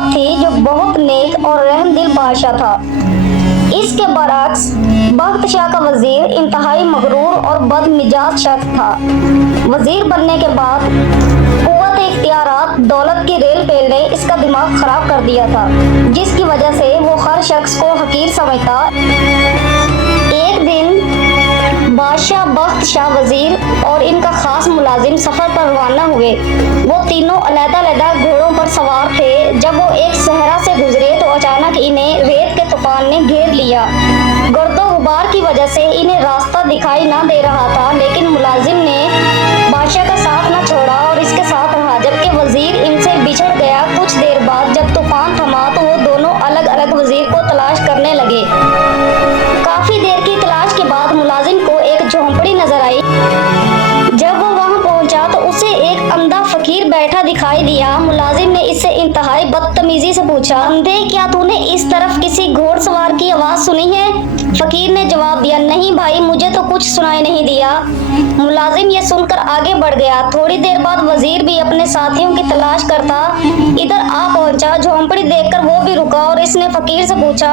हुकूमत थी जो बहुत नेक और रहमदिल बादशाह था। इसके बरअक्स बख्तशाह का वजीर इंतहाई मगरूर और बदमिजाज शख्स था। वजीर बनने के बाद कुव्वत इख्तियारात दौलत की रेल पेल ने इसका दिमाग खराब कर दिया था, जिसकी वजह से वो हर शख्स को हकीर समझता। एक दिन बादशाह, बख्तशाह, वजीर और इनका खास मुलाजिम सफर पर रवाना हुए। वो तीनों अलग-अलग घोड़ों पर सवार थे। जब वो एक सहरा से गुजरे तो अचानक इन्हें रेत के तूफान ने घेर लिया। गर्दो गुबार की वजह से इन्हें रास्ता दिखाई ना दे रहा था, लेकिन मुलाजिम ने बादशाह का साथ न छोड़ा और इसके साथ रहा, जबकि वजीर इनसे बिछड़ गया। कुछ देर बाद जब तूफान थमा तो वो दोनों अलग अलग वजीर को तलाश करने लगे। काफी देर की तलाश के बाद मुलाजिम को एक झोंपड़ी नजर आई। जब वो वहां पहुंचा तो उसे एक अंधा फकीर बैठा दिखाई दिया। मुलाजिम ने इससे इंतहाई बदतमीजी से पूछा, अंधे, क्या तूने इस तरफ किसी घोड़सवार की आवाज सुनी है? फकीर ने जवाब दिया, नहीं भाई, मुझे तो कुछ सुनाई नहीं दिया। मुलाजिम ये सुनकर आगे बढ़ गया। थोड़ी देर बाद वजीर भी अपने साथियों की तलाश करता इधर आ पहुंचा। झोंपड़ी देखकर वो भी रुका और इसने फकीर से पूछा,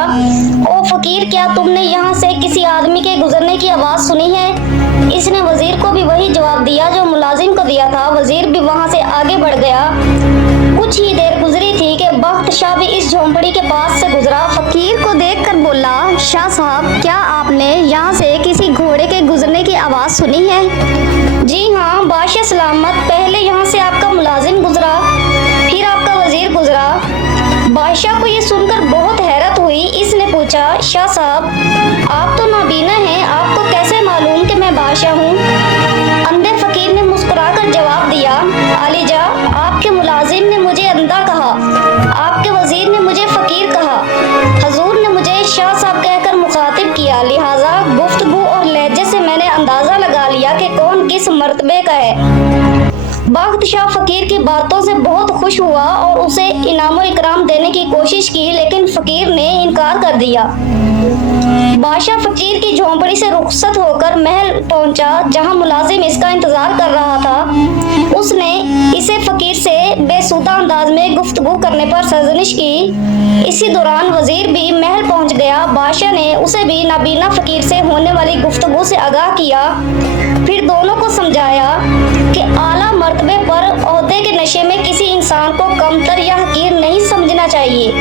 ओ फकीर, क्या तुमने यहाँ से किसी आदमी के गुजरने की आवाज सुनी है? इसने वजीर को भी वही जवाब दिया जो मुलाजिम को दिया था। वजीर भी वहां से आगे बढ़ गया। कुछ ही देर गुजरी थी कि बख्तशाह भी इस झोंपड़ी के पास से गुजरा। फकीर को देखकर बोला, शाह साहब, क्या आपने यहाँ से किसी घोड़े के गुजरने की आवाज सुनी है? जी हाँ बादशाह सलामत, पहले यहाँ से आपका मुलाजिम गुजरा, फिर आपका वजीर गुजरा। बादशाह को ये सुनकर बहुत हैरत हुई। इसने पूछा, शाह साहब, आप तो नाबीना हैं, आपको कैसे मालूम कि मैं बादशाह हूँ? अंधे फकीर ने मुस्कुराकर जवाब दिया, आलिजा, आपके मुलाजिम ने मुझे अंधा कहा, आपके वजीर ने मुझे फकीर कहा, हजूर ने मुझे शाह साहब कहकर मुखातिब किया, लिहाजा गुफ्तगू और लहजे से मैंने अंदाजा लगा लिया कि कौन किस मर्तबे का है। बख्तशाह फकीर की बातों से बहुत खुश हुआ और उसे इनाम इकराम देने की कोशिश की, लेकिन फकीर ने इनकार कर दिया। बादशाह फकीर की झोंपड़ी से रुखसत होकर महल पहुंचा, जहां मुलाजिम इसका इंतजार कर रहा था। उसने इसे फकीर से बेसुदा अंदाज में गुफ्तगू करने पर सरजनिश की। इसी दौरान वजीर भी महल पहुंच गया। बादशाह ने उसे भी नाबीना फकीर से होने वाली गुफ्तगू से आगाह किया, फिर दोनों को समझाया कि आला मर्तबे पर ओहदे के नशे में किसी इंसान को कमतर या हकीर नहीं समझना चाहिए।